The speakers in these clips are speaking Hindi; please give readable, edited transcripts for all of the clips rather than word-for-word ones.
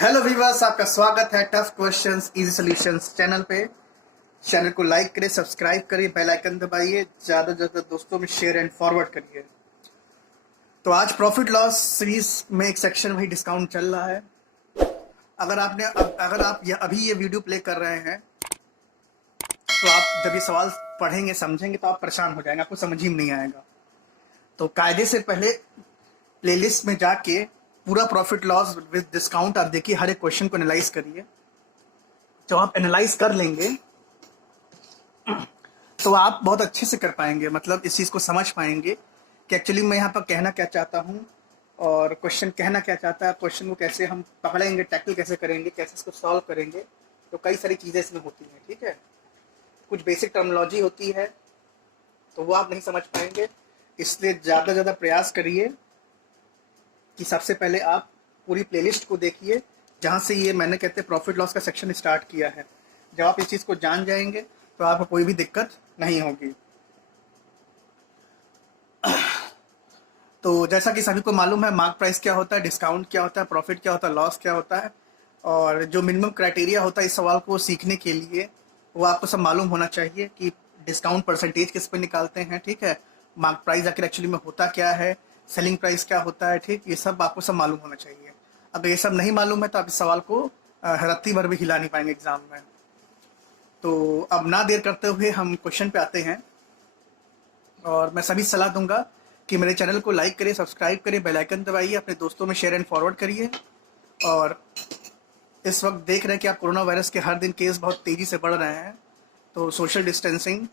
हेलो वीवर्स, आपका स्वागत है tough questions easy solutions channel पे। चैनल को लाइक करिए, सब्सक्राइब करिए, बेल आइकन दबाइए, ज़्यादा से ज़्यादा दोस्तों में शेयर एंड फॉरवर्ड करिए। तो आज प्रॉफिट लॉस सीरीज में एक सेक्शन वही डिस्काउंट चल रहा है। अगर आप अभी ये वीडियो प्ले कर रहे हैं तो आप जब ये सवाल पढ़ेंगे समझेंगे तो आप परेशान हो जाएंगे, आपको समझ ही में नहीं आएगा। तो कायदे से पहले प्लेलिस्ट में जाके पूरा प्रॉफिट लॉस विद डिस्काउंट आप देखिए, हर एक क्वेश्चन को एनालाइज करिए। जब आप एनालाइज कर लेंगे तो आप बहुत अच्छे से कर पाएंगे, मतलब इस चीज़ को समझ पाएंगे कि एक्चुअली मैं यहाँ पर कहना क्या चाहता हूँ और क्वेश्चन कहना क्या चाहता है, क्वेश्चन को कैसे हम पकड़ेंगे, टैकल कैसे करेंगे, कैसे इसको सॉल्व करेंगे। तो कई सारी चीज़ें इसमें होती हैं, ठीक है। कुछ बेसिक टर्मिनोलॉजी होती है तो वो आप नहीं समझ पाएंगे, इसलिए ज़्यादा से ज़्यादा प्रयास करिए कि सबसे पहले आप पूरी प्लेलिस्ट को देखिए जहाँ से ये मैंने कहते प्रॉफिट लॉस का सेक्शन स्टार्ट किया है। जब आप इस चीज़ को जान जाएंगे तो आपको कोई भी दिक्कत नहीं होगी। तो जैसा कि सभी को मालूम है, मार्क प्राइस क्या होता है, डिस्काउंट क्या होता है, प्रॉफिट क्या होता है, लॉस क्या होता है, और जो मिनिमम क्राइटेरिया होता है इस सवाल को सीखने के लिए वो आपको सब मालूम होना चाहिए कि डिस्काउंट परसेंटेज किस पे निकालते हैं, ठीक है। मार्क प्राइस आखिर एक्चुअली में होता क्या है, सेलिंग प्राइस क्या होता है, ठीक, ये सब आपको सब मालूम होना चाहिए। अगर ये सब नहीं मालूम है तो आप इस सवाल को रत्ती भर भी हिला नहीं पाएंगे एग्जाम में। तो अब ना देर करते हुए हम क्वेश्चन पे आते हैं, और मैं सभी सलाह दूंगा कि मेरे चैनल को लाइक करिए, सब्सक्राइब करिए, बेल आइकन दबाइए, अपने दोस्तों में शेयर एंड फॉरवर्ड करिए। और इस वक्त देख रहे हैं कि आप कोरोना वायरस के हर दिन केस बहुत तेज़ी से बढ़ रहे हैं, तो सोशल डिस्टेंसिंग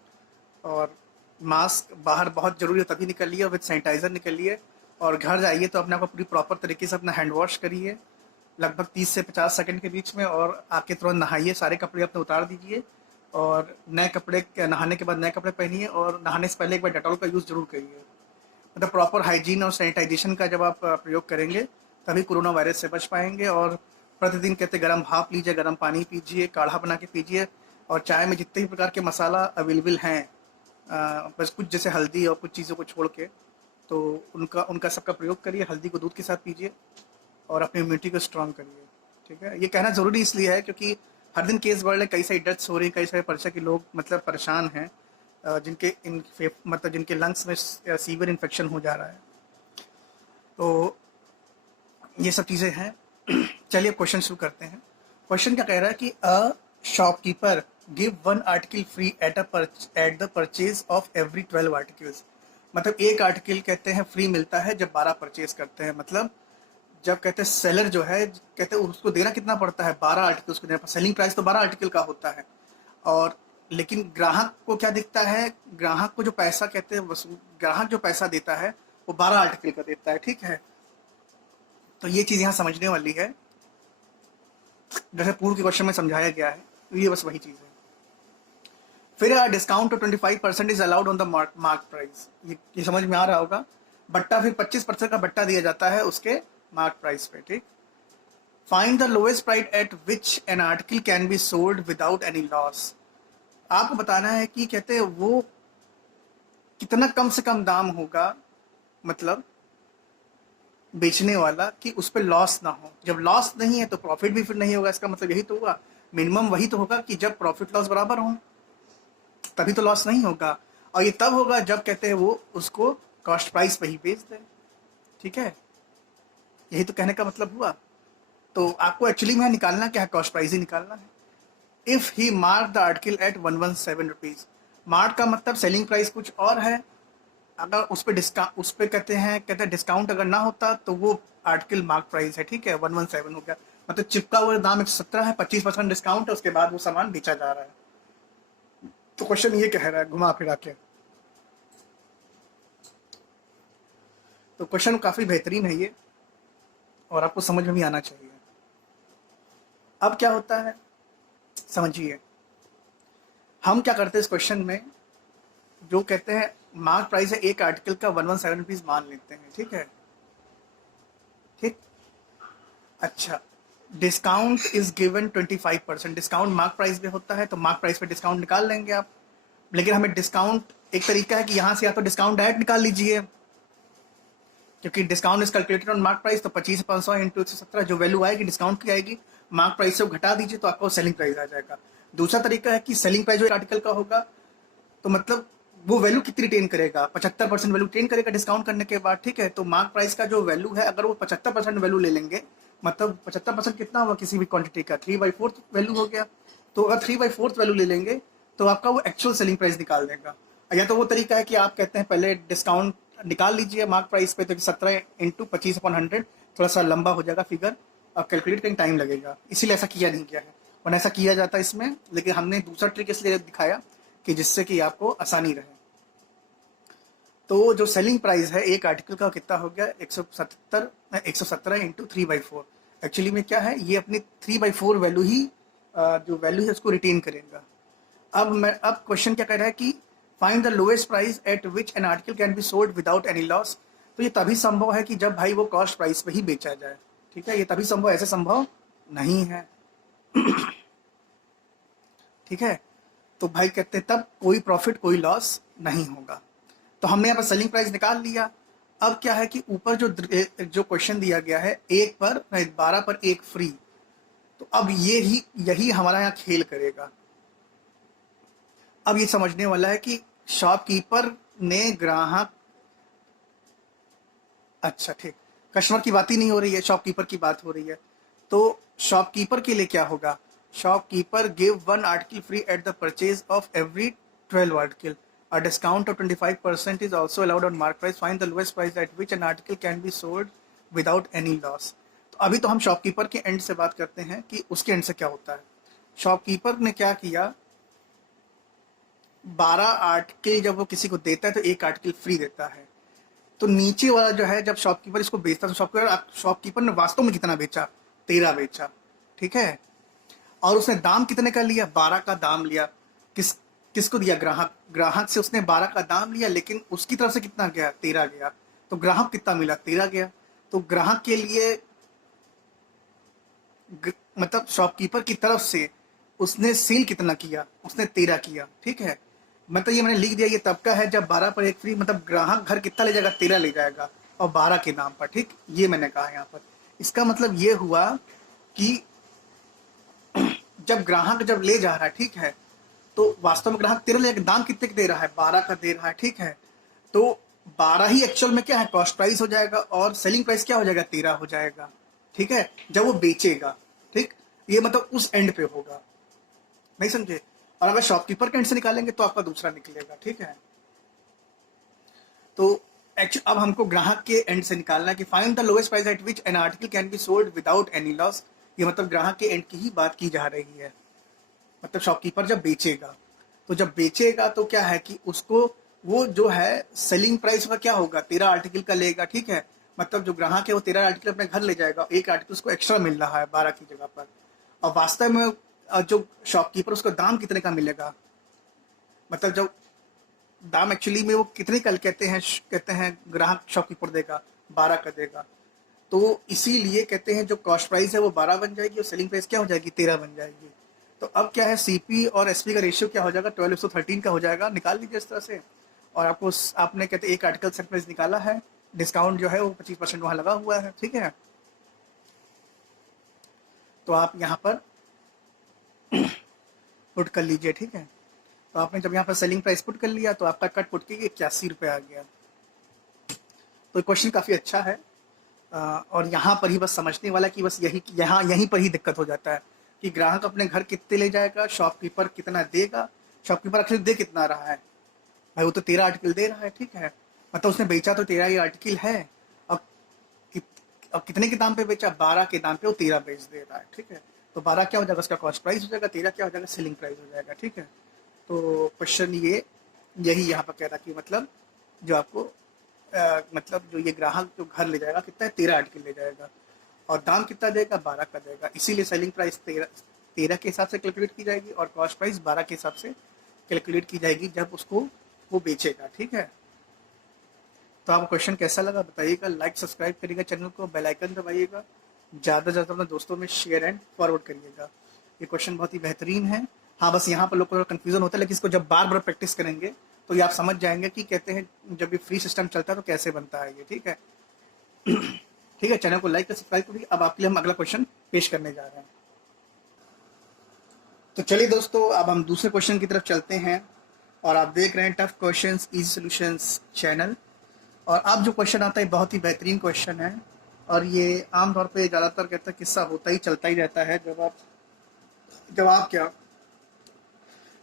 और मास्क बाहर बहुत ज़रूरी है तभी निकलिए, विद सैनिटाइज़र निकलिए। और घर जाइए तो अपने आप को पूरी प्रॉपर तरीके से अपना हैंड वॉश करिए लगभग 30 से 50 सेकंड के बीच में, और आके तुरंत नहाइए, सारे कपड़े अपने उतार दीजिए और नए कपड़े, नहाने के बाद नए कपड़े पहनिए, और नहाने से पहले एक बार डेटॉल का यूज़ जरूर करिए। मतलब प्रॉपर हाइजीन और सैनिटाइजेशन का जब आप प्रयोग करेंगे तभी कोरोना वायरस से बच पाएंगे। और प्रतिदिन कहते गर्म भाप लीजिए, गर्म पानी पीजिए, काढ़ा बना के पीजिए, और चाय में जितने भी प्रकार के मसाला अवेलेबल हैं, बस कुछ जैसे हल्दी और कुछ चीज़ों को छोड़ के, तो उनका उनका सबका प्रयोग करिए। हल्दी को दूध के साथ पीजिए और अपनी इम्यूनिटी को स्ट्रॉन्ग करिए, ठीक है। ये कहना ज़रूरी इसलिए है क्योंकि हर दिन केस बढ़ रहे, कई सारी डेथ्स हो रही, कई सारे परिचय के लोग मतलब परेशान हैं, जिनके लंग्स में सीवियर इन्फेक्शन हो जा रहा है। तो ये सब चीज़ें हैं। चलिए क्वेश्चन शुरू करते हैं। क्वेश्चन क्या कह रहा है कि a shopkeeper give one article free at the purchase of every 12 articles. मतलब एक आर्टिकल कहते हैं फ्री मिलता है जब 12 परचेज करते हैं। मतलब जब कहते हैं सेलर जो है, कहते हैं उसको देना कितना पड़ता है, 12 आर्टिकल उसको देना। सेलिंग प्राइस तो 12 आर्टिकल का होता है, और लेकिन ग्राहक को क्या दिखता है, ग्राहक को जो पैसा कहते हैं ग्राहक जो पैसा देता है वो 12 आर्टिकल का देता है, ठीक है। तो ये चीज़ यहाँ समझने वाली है, जैसे पूर्व के क्वेश्चन में समझाया गया है, तो ये बस वही चीज़ है। फिर discount of 25% is allowed on the mark price. ये समझ में आ रहा होगा। बट्टा फिर 25% का बट्टा दिया जाता है उसके मार्क प्राइस पे, ठीक। Find the lowest price at which an article can be sold without any loss. आपको बताना है कि कहते हैं वो कितना कम से कम दाम होगा, मतलब बेचने वाला, कि उस पर लॉस ना हो। जब लॉस नहीं है तो प्रॉफिट भी फिर नहीं होगा। इसका मतलब यही तो हुआ, मिनिमम वही तो होगा कि जब प्रॉफिट लॉस बराबर हो तभी तो लॉस नहीं होगा। और ये तब होगा जब कहते हैं वो उसको कॉस्ट प्राइस पे ही बेच दे, ठीक है। यही तो कहने का मतलब हुआ। तो आपको एक्चुअली में निकालना क्या है, कॉस्ट प्राइस ही निकालना है। If he mark the article at 117 rupees. Mark का मतलब सेलिंग प्राइस कुछ और है, अगर उस पर डिस्काउंट, उस पर कहते हैं डिस्काउंट अगर ना होता तो वो आर्टिकल मार्क प्राइस है, ठीक है, 117 हो गया। मतलब चिपका हुआ दाम 117 है, 25% डिस्काउंट है, उसके बाद वो सामान बेचा जा रहा है। तो क्वेश्चन ये कह रहा है घुमा फिरा के, तो क्वेश्चन काफी बेहतरीन है ये, और आपको समझ में भी आना चाहिए। अब क्या होता है समझिए, हम क्या करते हैं इस क्वेश्चन में, जो कहते हैं मार्क प्राइस है एक आर्टिकल का 117 रुपीज मान लेते हैं, ठीक है, ठीक। अच्छा, discount is given 25%। Discount mark price पे होता है तो मार्क प्राइस पे डिस्काउंट निकाल लेंगे आप। लेकिन हमें डिस्काउंट, एक तरीका है कि यहाँ से या तो डिस्काउंट डायरेक्ट निकाल लीजिए क्योंकि discount is calculated on mark price, तो 25 से 500 इंटू 117 जो वैल्यू आएगी डिस्काउंट की आएगी, मार्क प्राइस से वो घटा दीजिए तो आपको सेलिंग प्राइस आ जाएगा। दूसरा तरीका है कि सेलिंग प्राइस जो आर्टिकल का होगा, तो मतलब वो वैल्यू कितनी रिटेन करेगा, 75% वैल्यू रिटेन करेगा डिस्काउंट करने के बाद, ठीक है। तो मार्क प्राइस का जो वैल्यू है, अगर वो 75% वैल्यू ले लेंगे, मतलब 75% कितना हुआ किसी भी क्वांटिटी का, 3/4 वैल्यू हो गया। तो अगर 3/4 वैल्यू ले लेंगे तो आपका वो एक्चुअल सेलिंग प्राइस निकाल देगा। या तो वो तरीका है कि आप कहते हैं पहले डिस्काउंट निकाल लीजिए मार्क प्राइस पे, तो 17 इंटू 25/100 थोड़ा सा लंबा हो जाएगा फिगर और कैलकुलेट करने टाइम लगेगा, इसीलिए ऐसा किया नहीं गया है, वरना ऐसा किया जाता है इसमें। लेकिन हमने दूसरा ट्रिक इसलिए दिखाया कि जिससे कि आपको आसानी रहे। तो जो सेलिंग प्राइस है एक आर्टिकल का कितना हो गया, 117 इंटू 3/4। एक्चुअली में क्या है, ये अपनी 3/4 वैल्यू ही जो वैल्यू है उसको रिटेन करेगा। अब क्वेश्चन क्या कह रहा है कि find the lowest price at which an article can be sold without any loss. तो ये तभी संभव है कि जब भाई वो कॉस्ट प्राइस पे ही बेचा जाए, ठीक है। ये तभी संभव, ऐसे संभव नहीं है, ठीक है। तो भाई कहते हैं तब कोई प्रॉफिट कोई लॉस नहीं होगा। तो हमने यहाँ पर सेलिंग प्राइस निकाल लिया। अब क्या है कि ऊपर जो क्वेश्चन दिया गया है 12 पर 1 फ्री, तो अब यही हमारा यहाँ खेल करेगा। अब ये समझने वाला है कि शॉपकीपर ने ग्राहक, अच्छा ठीक, कस्टमर की बात ही नहीं हो रही है, शॉपकीपर की बात हो रही है। तो शॉपकीपर के लिए क्या होगा, shopkeeper give 1 article free at the purchase of every 12 article. A discount of 25% is also allowed on mark price. Find the lowest price at which an article can be sold without any loss. तो अभी तो हम शॉपकीपर के एंड से बात करते हैं कि उसके एंड से क्या होता है। शॉपकीपर ने क्या किया, 12 आर्टिकल जब वो किसी को देता है तो 1 आर्टिकल फ्री देता है। तो नीचे वाला जो है, जब शॉपकीपर इसको बेचता है तो शॉपकीपर ने वास्तव में कितना बेचा, 13 बेचा, ठीक है। और उसने दाम कितने का लिया, 12 का दाम लिया। किसको दिया, ग्राहक से उसने 12 का दाम लिया, लेकिन उसकी तरफ से कितना गया, 13 गया। तो ग्राहक कितना मिला, 13 गया। तो ग्राहक के लिए मतलब शॉपकीपर की तरफ से उसने सेल कितना किया, उसने 13 किया, ठीक है। मतलब ये मैंने लिख दिया, ये तब का है जब 12 पर 1 फ्री, मतलब ग्राहक घर कितना ले जाएगा, 13 ले जाएगा और 12 के दाम पर, ठीक। ये मैंने कहा यहाँ पर। इसका मतलब ये हुआ कि जब ग्राहक जब ले जा रहा है, ठीक है, तो वास्तव में ग्राहक 13 लेगा, दाम कितने का दे रहा है, 12 का दे रहा है, ठीक है। तो 12 ही एक्चुअल में क्या है, कॉस्ट प्राइस हो जाएगा, और सेलिंग प्राइस क्या हो जाएगा, 13 हो जाएगा, ठीक है, जब वो बेचेगा, ठीक। ये मतलब उस एंड पे होगा, नहीं समझे। और अगर शॉपकीपर के एंड से निकालेंगे तो आपका दूसरा निकलेगा, ठीक है। तो अब हमको ग्राहक के एंड से निकालना है कि find the lowest price at which an article can be sold without any loss. ये मतलब ग्राहक के एंड की ही बात की जा रही है। मतलब शॉपकीपर जब बेचेगा, तो जब बेचेगा तो क्या है कि उसको वो जो है सेलिंग प्राइस का क्या होगा, 13 आर्टिकल का लेगा, ठीक है। मतलब जो ग्राहक है वो 13 आर्टिकल अपने घर ले जाएगा, 1 आर्टिकल उसको एक्स्ट्रा मिल रहा है 12 की जगह पर। और वास्तव में जो शॉपकीपर, उसको दाम कितने का मिलेगा, मतलब जो दाम एक्चुअली में वो कितने का कहते हैं ग्राहक शॉपकीपर देगा, 12 का देगा। तो इसीलिए कहते हैं जो कॉस्ट प्राइस है वो 12 बन जाएगी और सेलिंग प्राइस क्या हो जाएगी, 13 बन जाएगी। तो अब क्या है, सीपी और एसपी का रेशियो क्या हो जाएगा, 12:13 का हो जाएगा। निकाल लीजिए इस तरह से। और आपने कहते 1 आर्टिकल सेल प्राइस निकाला है, डिस्काउंट जो है वो 25% वहाँ लगा हुआ है, ठीक है। तो आप यहाँ पर पुट कर लीजिए, ठीक है। तो आपने जब यहाँ पर सेलिंग प्राइस पुट कर लिया तो आपका कट पुट के 81 रुपये आ गया। तो क्वेश्चन काफ़ी अच्छा है। और यहाँ पर ही बस समझने वाला कि बस यहीं पर ही दिक्कत हो जाता है कि ग्राहक अपने घर कितने ले जाएगा, शॉपकीपर कितना देगा। शॉपकीपर आखिर दे कितना रहा है भाई, वो तो 13 आर्टिकल दे रहा है, ठीक है। मतलब उसने बेचा तो 13 ही आर्टिकल है। अब अब कितने के दाम पे बेचा, 12 के दाम पे वो 13 बेच दे रहा है, ठीक है। तो 12 क्या हो जाएगा, उसका कॉस्ट प्राइस हो जाएगा, 13 क्या हो जाएगा, सेलिंग प्राइस हो जाएगा, ठीक है। तो क्वेश्चन यही यहाँ पर कह रहा कि मतलब जो आपको मतलब जो ये ग्राहक जो घर ले जाएगा कितना है, 13 आर्टिकल ले जाएगा और दाम कितना देगा, 12 का देगा। इसीलिए सेलिंग प्राइस 13 के हिसाब से कैलकुलेट की जाएगी और कॉस्ट प्राइस 12 के हिसाब से कैलकुलेट की जाएगी जब उसको वो बेचेगा, ठीक है। तो आपको क्वेश्चन कैसा लगा बताइएगा, लाइक सब्सक्राइब करिएगा चैनल को, बेल आइकन दबाइएगा, ज़्यादा से ज़्यादा अपने दोस्तों में शेयर एंड फॉरवर्ड करिएगा। ये क्वेश्चन बहुत ही बेहतरीन है। हाँ बस यहाँ पर लोगों को कन्फ्यूजन होता है, लेकिन इसको जब बार बार प्रैक्टिस करेंगे तो ये आप समझ जाएंगे कि कहते हैं जब ये फ्री सिस्टम चलता है तो कैसे बनता है ये, ठीक है। ठीक है, चैनल को लाइक कर सब्सक्राइब करिए। अब आपके लिए हम अगला क्वेश्चन पेश करने जा रहे हैं। तो चलिए दोस्तों, अब हम दूसरे क्वेश्चन की तरफ चलते हैं और आप देख रहे हैं tough questions easy solutions channel. और अब जो क्वेश्चन आता है बहुत ही बेहतरीन क्वेश्चन है और ये आमतौर पे ज़्यादातर कहता है किस्सा होता ही चलता ही रहता है।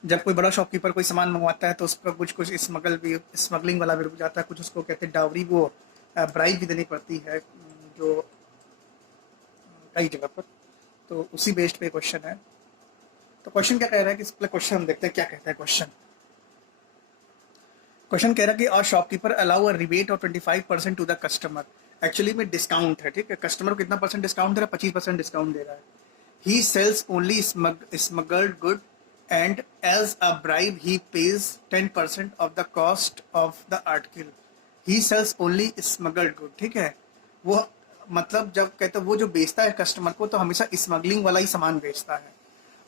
जब कोई बड़ा शॉपकीपर कोई सामान मंगवाता है तो उसका कुछ स्मगलिंग वाला भी रुक जाता है, कुछ उसको कहते हैं डावरी, वो ब्राइब भी देनी पड़ती है जो कई जगह पर। तो उसी बेस्ड पे क्वेश्चन है। तो क्वेश्चन क्या कह रहा है कि इस क्वेश्चन हम देखते हैं क्या कहता है क्वेश्चन। क्वेश्चन कह रहा है कि और shopkeeper allow a rebate of 25% to the customer. Actually में डिस्काउंट है, ठीक है। कस्टमर को कितना परसेंट डिस्काउंट दे रहा है? 25% डिस्काउंट दे रहा है। He sells only smuggled good and as a bribe he pays 10% of the cost of the article. He sells only smuggled good, ठीक है। वो मतलब जब कहते हैं वो जो बेचता है कस्टमर को तो हमेशा स्मगलिंग वाला ही सामान बेचता है,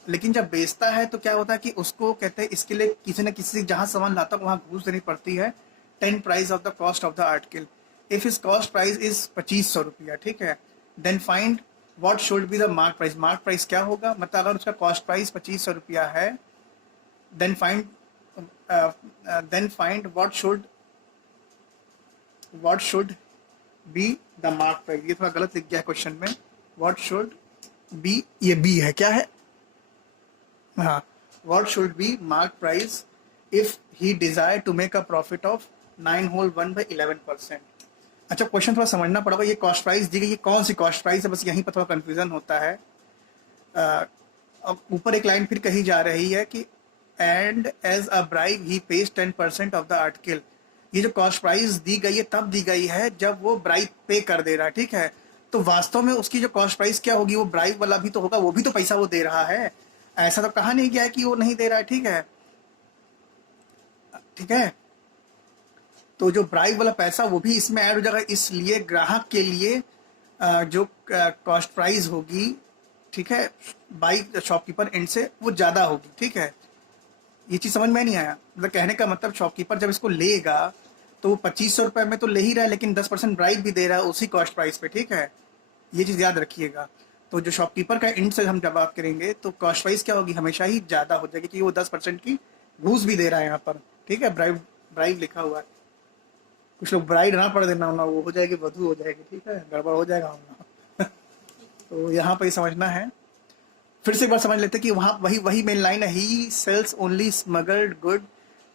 लेकिन जब बेचता है तो क्या होता है कि उसको कहते हैं इसके लिए किसी न किसी जहाँ सामान लाता है वहाँ घूस देनी पड़ती है 10 price of the cost of the article. If is cost price is 2500 रुपया, ठीक है। Then find what should be the mark price. Mark price क्या होगा? मतलब अगर उसका कॉस्ट प्राइस 2500 रुपया है, then find what should be the mark price. ये थोड़ा गलत लिख गया है क्वेश्चन में। व्हाट शुड बी, ये बी है, क्या है? हाँ, what should be mark price if he desire to make a profit of 9 whole 1 by 11%। अच्छा, क्वेश्चन थोड़ा समझना पड़ेगा। ये कॉस्ट प्राइस दी गई, ये कौन सी कॉस्ट प्राइस है? बस यहीं पर थोड़ा कंफ्यूजन होता है। अब ऊपर एक लाइन फिर कही जा रही है कि and as a bribe he pays 10% of the article. ये जो कॉस्ट प्राइस दी गई है तब दी गई है जब वो ब्राइब पे कर दे रहा है, ठीक है। तो वास्तव में उसकी जो कॉस्ट प्राइस क्या होगी? वो ब्राइब वाला भी तो होगा, वो भी तो पैसा वो दे रहा है। ऐसा तो कहा नहीं गया है कि वो नहीं दे रहा है, ठीक है, ठीक है। तो जो ब्राइब वाला पैसा वो भी इसमें ऐड हो जाएगा, इसलिए ग्राहक के लिए जो कॉस्ट प्राइस होगी, ठीक है, बाई शॉपकीपर एंड से वो ज़्यादा होगी, ठीक है। ये चीज़ समझ में नहीं आया? मतलब कहने का मतलब शॉपकीपर जब इसको लेगा तो वो 2500 रुपये में तो ले ही रहा है, लेकिन 10% ब्राइब भी दे रहा है उसी कॉस्ट प्राइस पे, ठीक है। ये चीज़ याद रखिएगा। तो जो शॉपकीपर का एंड से हम जब बात करेंगे तो कॉस्ट प्राइस क्या होगी? हमेशा ही ज़्यादा हो जाएगी, क्योंकि वो 10% की घूस भी दे रहा है यहाँ पर, ठीक है। ब्राइब लिखा हुआ है। कुछ लोग ब्राइड ना पढ़ देना होना, वो हो जाएगी वधू हो जाएगी, ठीक है, गड़बड़ हो जाएगा होना। तो यहाँ पर समझना है। फिर से एक बार समझ लेते कि वहाँ वही मेन लाइन है। He sells only smuggled good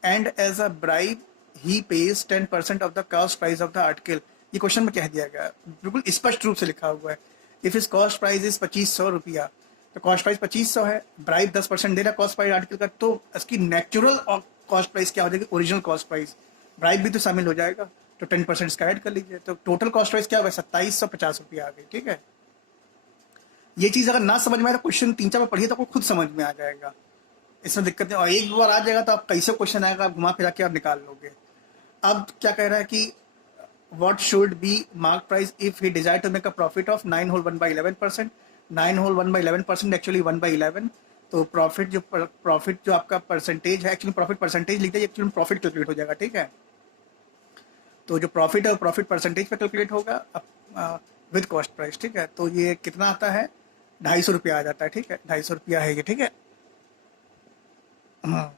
and as a bribe he pays 10% of the cost price of the article. ये क्वेश्चन में कह दिया गया, बिल्कुल स्पष्ट रूप से लिखा हुआ है। इफ इस कॉस्ट प्राइस इज 2500 रुपया, तो कॉस्ट प्राइस 2500 है, ब्राइब 10% दे रहा कॉस्ट प्राइस आर्टिकल का, तो इसकी नेचुरल कॉस्ट प्राइस क्या हो जाएगी? ओरिजिनल कॉस्ट प्राइस, ब्राइब भी तो शामिल हो जाएगा, तो 10% इसका ऐड कर लीजिए, तो टोटल कॉस्ट प्राइस क्या होगा? 2750 रुपया आ गई, ठीक है। ये चीज़ अगर ना समझ में आए तो क्वेश्चन 3-4 में पढ़िए तो आपको खुद समझ में आ जाएगा, इसमें दिक्कत नहीं। और एक बार आ जाएगा तो आप कैसे क्वेश्चन आएगा, आप घुमा फिरा के आप निकाल लोगे। अब क्या कह रहा है कि what should be mark price if he desire to make a profit of 9 whole 1 by 11%। 9 whole 1 by 11% actually 1 by 11। तो प्रॉफिट जो आपका परसेंटेज है, एक्चुअली प्रॉफिट परसेंटेज लिखते हैं, एक्चुअली प्रॉफिट कैलकुलेट हो जाएगा, ठीक है। तो जो प्रॉफिट है प्रॉफिट परसेंटेज पे कैलकुलेट होगा विद कॉस्ट प्राइस, ठीक है। तो ये कितना आता है? 250 रुपया आ जाता है, ठीक है। 250 रुपया है ये, ठीक है। हाँ,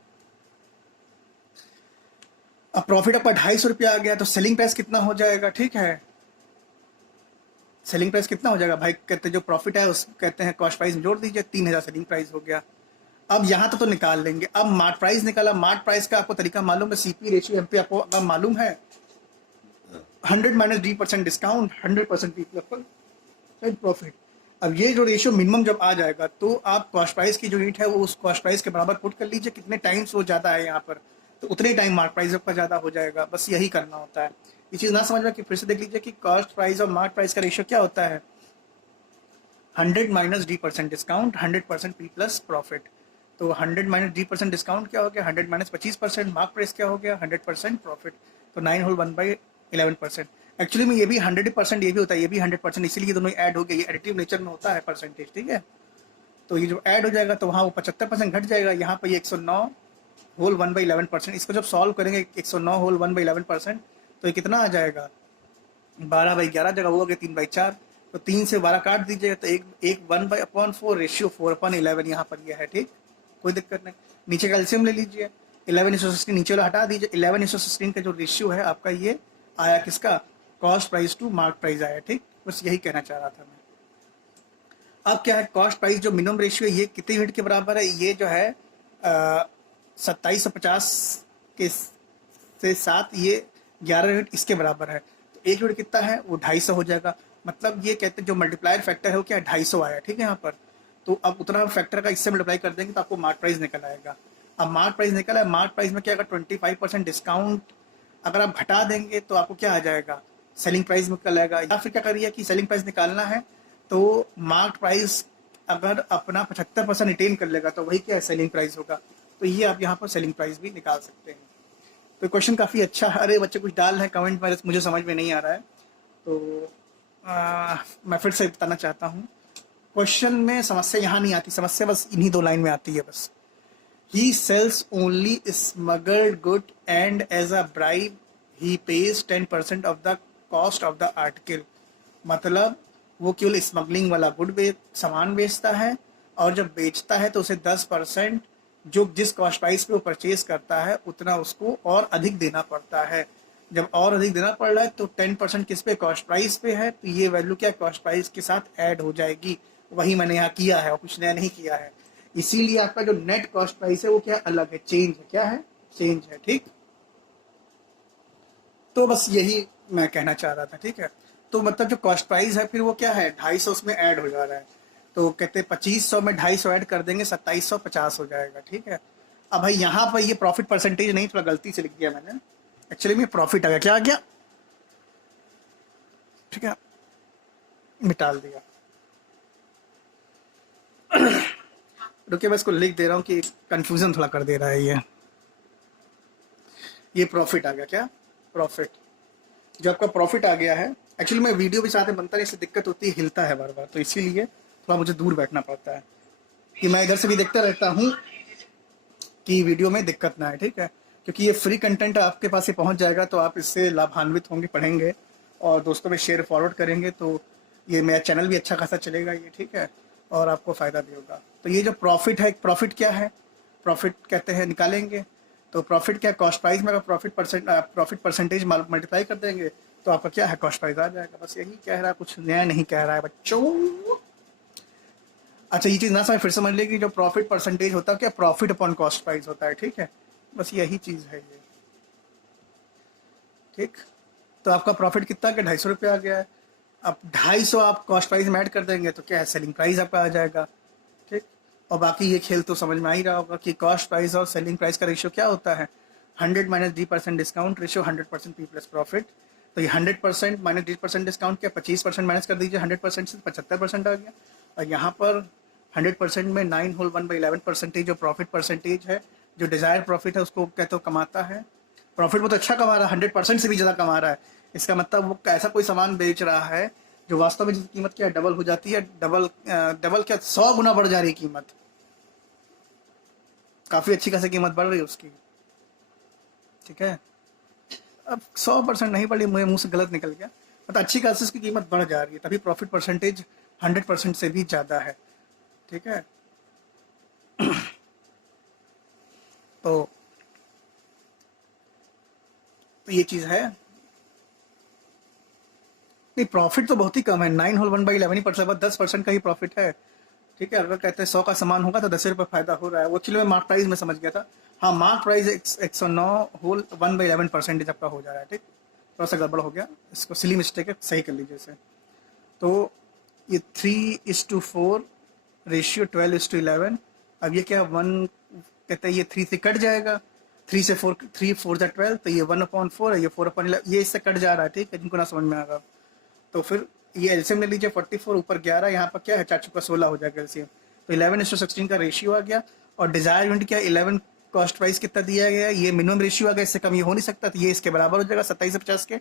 अब प्रॉफिट आपका 250 रुपया आ गया तो सेलिंग प्राइस कितना हो जाएगा? ठीक है, सेलिंग प्राइस कितना हो जाएगा भाई? कहते हैं जो प्रॉफिट है उस कहते हैं कॉस्ट प्राइस में जोड़ दीजिए, 3000 सेलिंग प्राइस हो गया। अब यहाँ तो निकाल लेंगे। अब मार्ट प्राइस निकाला, मार्ट प्राइस का आपको तरीका मालूम है, सीपी रेशियो एमपी आपको अगर मालूम है, 100 minus D% discount, 100% P plus profit. अब ये जो रेशियो मिनिमम जब आ जाएगा तो आप कॉस्ट प्राइस की जो यूनिट है वो उस कॉस्ट प्राइस के बराबर पुट कर लीजिए, कितने टाइम्स वो ज़्यादा है यहाँ पर, तो उतने टाइम मार्क प्राइस आपका ज़्यादा हो जाएगा। बस यही करना होता है। ये चीज़ ना समझ में कि फिर से देख लीजिए कि कॉस्ट प्राइस और मार्क प्राइस का रेशियो क्या होता है? 100 minus D% discount, 100% P plus profit. तो 100 माइनस D% डिस्काउंट क्या हो गया? 100 माइनस 25%, मार्क प्राइस क्या हो गया? 100% प्रॉफिट। तो 9 होल 1/11%। एक्चुअली में ये भी 100% ये भी होता है, ये भी 100%, इसीलिए ये दोनों ऐड हो गए, ये एडिटिव नेचर में होता है परसेंटेज, ठीक है। तो ये जो ऐड हो जाएगा तो वहाँ वो 75% घट जाएगा, यहाँ पर ये 109 होल 1/11%। इसको जब सॉल्व करेंगे 109 होल 1/11%, तो ये कितना आ जाएगा? 12/11 जगह होगा कि 3/4, तो 3 से 12 काट दीजिएगा तो एक एक 1/4 रेशियो 4/11 यहाँ पर यह है, ठीक, कोई दिक्कत नहीं। नीचे का एलसीएम ले लीजिए, 11:16 नीचे वाला हटा दीजिए, 11:16 का जो रेशियो है आपका ये आया किसका, cost price to mark price आया, ठीक, बस यही कहना चाह रहा था मैं। अब क्या है, कॉस्ट प्राइस जो मिनिमम रेशियो है ये कितने यूनिट के बराबर है, ये जो है 2750 के से साथ ये 11 यूनिट इसके बराबर है, तो एक यूनिट कितना है वो 250 हो जाएगा। मतलब ये कहते हैं जो मल्टीप्लायर फैक्टर है वो क्या है 250 आया, ठीक है यहाँ पर। तो अब उतना फैक्टर का इससे मल्टीप्लाई कर देंगे तो आपको मार्क प्राइस निकल आएगा। अब मार्क प्राइस निकला है, मार्क प्राइस में क्या अगर 25% डिस्काउंट अगर आप घटा देंगे तो आपको क्या आ जाएगा, सेलिंग प्राइस निकल आएगा। या फिर क्या करिए कि सेलिंग प्राइस निकालना है तो मार्क प्राइस अगर अपना 75% रिटेन कर लेगा तो वही क्या है सेलिंग प्राइस होगा, तो ये आप यहाँ पर सेलिंग प्राइस भी निकाल सकते हैं। तो क्वेश्चन काफ़ी अच्छा है। अरे बच्चे कुछ डाल है कमेंट में, मुझे समझ में नहीं आ रहा है, तो मैं फिर से बताना चाहता हूँ। क्वेश्चन में समस्या यहाँ नहीं आती, समस्या बस इन्हीं 2 लाइन में आती है बस। He sells only smuggled good and as a bribe he pays 10% of the cost of the article. मतलब वो केवल स्मगलिंग वाला गुड सामान बेचता है, और जब बेचता है तो उसे 10% जो जिस कॉस्ट प्राइस पे वो परचेज करता है उतना उसको और अधिक देना पड़ता है। जब और अधिक देना पड़ रहा है तो 10% किस पे, कॉस्ट प्राइस पे है, तो ये वैल्यू क्या कॉस्ट प्राइस के साथ ऐड हो जाएगी। वही मैंने यहाँ किया है और कुछ नया नहीं किया है। इसीलिए आपका जो नेट कॉस्ट प्राइस है वो क्या अलग है, चेंज है, क्या है, चेंज है, ठीक। तो बस यही मैं कहना चाह रहा था, ठीक है। तो मतलब जो कॉस्ट प्राइस है फिर वो क्या है 250 उसमें ऐड हो जा रहा है, तो कहते हैं 2500 में 250 ऐड कर देंगे 2750 हो जाएगा, ठीक है। अब भाई यहाँ पर ये प्रॉफिट परसेंटेज नहीं, थोड़ा गलती से लिख दिया मैंने, एक्चुअली में प्रॉफिट आ गया, क्या आ गया, ठीक है, मिटाल दिया। रुकिए मैं इसको लिख दे रहा हूँ कि कंफ्यूजन थोड़ा कर दे रहा है ये प्रॉफिट आ गया, क्या प्रॉफिट, जो आपका प्रॉफिट आ गया है। एक्चुअली मैं वीडियो भी साथ में बनता है, इससे दिक्कत होती है, हिलता है बार बार, तो इसीलिए थोड़ा मुझे दूर बैठना पड़ता है कि मैं इधर से भी देखता रहता हूँ कि वीडियो में दिक्कत ना आए, ठीक है। क्योंकि ये फ्री कंटेंट आपके पास ही पहुँच जाएगा तो आप इससे लाभान्वित होंगे, पढ़ेंगे और दोस्तों में शेयर फॉरवर्ड करेंगे, तो ये मेरा चैनल भी अच्छा खासा चलेगा ये, ठीक है, और आपको फ़ायदा भी होगा। तो ये जो प्रॉफिट है, प्रॉफिट क्या है, प्रॉफिट कहते हैं निकालेंगे, तो प्रॉफिट क्या, कॉस्ट प्राइस में अगर प्रॉफिट परसेंटेज मल्टीप्लाई कर देंगे तो आपका क्या है कॉस्ट प्राइस आ जाएगा। बस यही कह रहा है, कुछ नया नहीं कह रहा है बच्चों। अच्छा ये चीज़ ना समझ, फिर समझ लेगी, जो प्रॉफिट परसेंटेज होता है क्या प्रॉफिट अपॉन कॉस्ट प्राइस होता है, ठीक है, बस यही चीज़ है ये, ठीक। तो आपका प्रॉफिट कितना क्या 250 रुपये आ गया है। अब 250 आप कॉस्ट प्राइस में ऐड कर देंगे तो क्या है सेलिंग प्राइस आपका आ जाएगा, ठीक। और बाकी ये खेल तो समझ में आ ही रहा होगा कि कॉस्ट प्राइस और सेलिंग प्राइस का रेशियो क्या होता है, 100 minus D% discount ratio 100% P plus profit. तो ये 100% माइनस D% डिस्काउंट क्या 25% माइनस कर दीजिए 100% से 75% आ गया। और यहाँ पर 100% में 9 होल 1/11% जो प्रॉफिट परसेंटेज है, जो डिज़ायर प्रॉफिट है उसको कहते हो कमाता है। प्रॉफिट बहुत अच्छा कमा रहा है, 100% से भी ज़्यादा कमा रहा है। इसका मतलब वो ऐसा कोई सामान बेच रहा है जो वास्तव में जिसकी कीमत क्या डबल हो जाती है, डबल क्या 100 गुना बढ़ जा रही है कीमत, काफ़ी अच्छी खासी कीमत बढ़ रही है उसकी, ठीक है। अब 100% नहीं बढ़ी, मुझे मुंह से गलत निकल गया, मतलब अच्छी खासी उसकी कीमत बढ़ जा रही है, तभी प्रॉफिट परसेंटेज 100% से भी ज़्यादा है, ठीक है। तो ये चीज़ है, नहीं प्रॉफिट तो बहुत ही कम है, 9 होल 1/11 ही परसेंट, 10% का ही प्रॉफिट है, ठीक है। अगर कहते हैं 100 का सामान होगा तो 10 रुपये फायदा हो रहा है। वो एक्चुअली मैं मार्क प्राइस में समझ गया था, हाँ मार्क प्राइस 109 होल 1/11% आपका हो जा रहा है, ठीक। थोड़ा सा गड़बड़ हो गया, इसको सिली मिस्टेक है, सही कर लीजिए इसे। तो ये 3:4 रेशियो 12:11। अब ये क्या 1 कहते हैं, ये 3 से कट जाएगा, 3 से 4, 3 4 जा 12, तो ये 1/4 है, ये 4/11, ये इससे कट जा रहा है, ठीक है, जिनको ना समझ में आ रहा। तो फिर ये एलसीएम ले लीजिए 44 ऊपर 11, यहाँ पर क्या है 4 चुका 16 हो जाएगा एलसीएम, तो 11:16 का रेशियो आ गया। और डिजायर यूनिट क्या 11 कॉस्ट प्राइस कितना दिया गया, ये मिनिमम रेशियो आ गया, इससे कम ये हो नहीं सकता, तो ये इसके बराबर हो जाएगा 27 से 50 के।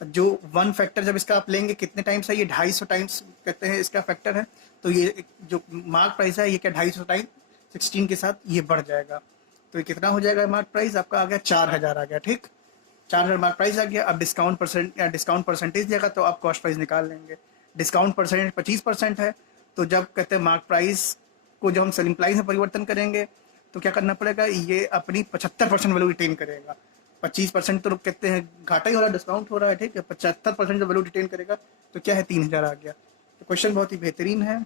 जो वन फैक्टर जब इसका आप लेंगे कितने टाइम्स है, ये 250 टाइम्स कहते हैं इसका फैक्टर है, तो ये जो मार्क प्राइस है ये क्या 250 टाइम 16 के साथ ये बढ़ जाएगा, तो ये कितना हो जाएगा मार्क प्राइस आपका आ गया 4000 आ गया, ठीक। 4000 मार्क प्राइस आ गया, अब डिस्काउंट परसेंटेज देगा तो आप कॉस्ट प्राइस निकाल लेंगे। डिस्काउंट परसेंटेज 25% है, तो जब कहते हैं मार्क प्राइस को जब हम सेलिंग प्राइस में परिवर्तन करेंगे तो क्या करना पड़ेगा, ये अपनी 75% वैल्यू रिटेन करेगा। 25% तो कहते हैं घाटा ही हो रहा है, डिस्काउंट हो रहा है, ठीक है। 75% जो वैल्यू रिटेन करेगा तो क्या है, 3000 आ गया। तो क्वेश्चन बहुत ही बेहतरीन है,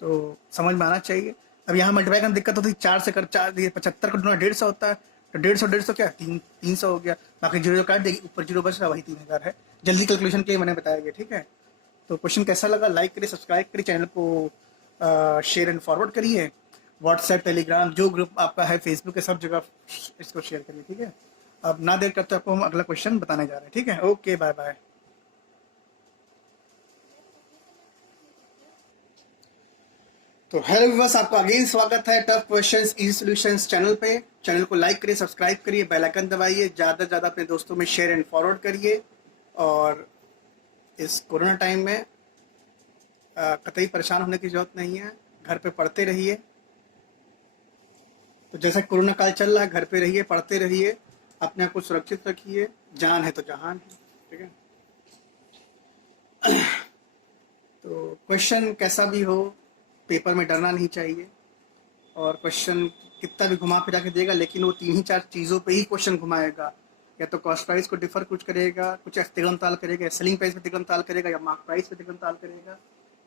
तो समझ में आना चाहिए। अब यहाँ मल्टीप्लाई करने दिक्कत होती है, 4 से कर 4, 75 का गुना 150 होता है, तो 150 क्या 300 हो गया, बाकी जीरो काट देगी, ऊपर जीरो बच रहा, वही 3000 है। जल्दी कैलकुलेशन के लिए मैंने बताया गया, ठीक है। तो क्वेश्चन कैसा लगा, लाइक करिए, सब्सक्राइब करिए, चैनल को शेयर एंड फॉरवर्ड करिए। व्हाट्सएप, टेलीग्राम, जो ग्रुप आपका है, फेसबुक के सब जगह इसको शेयर करिए, ठीक है। अब ना देर करते आपको हम अगला क्वेश्चन बताने जा रहे हैं, ठीक है। Okay, bye bye. तो हेलो व्यूअर्स, आपका अगेन स्वागत है tough questions easy solutions channel पे। चैनल को लाइक करिए, सब्सक्राइब करिए, बेल आइकन दबाइए, ज़्यादा से ज़्यादा अपने दोस्तों में शेयर एंड फॉरवर्ड करिए। और इस कोरोना टाइम में कतई परेशान होने की जरूरत नहीं है, घर पे पढ़ते रहिए। तो जैसा कोरोना काल चल रहा है, घर पे रहिए, पढ़ते रहिए, अपने आप को सुरक्षित रखिए। जान है तो जहान है, ठीक है। तो क्वेश्चन कैसा भी हो, पेपर में डरना नहीं चाहिए। और क्वेश्चन कितना भी घुमा फिरा के देगा, लेकिन वो 3 ही 4 चीज़ों पे ही क्वेश्चन घुमाएगा। या तो कॉस्ट प्राइस को डिफर कुछ करेगा, कुछ तिगम ताल करेगा, या सेलिंग प्राइस पे तिगम ताल करेगा, या मार्क प्राइस पे तिगम ताल करेगा,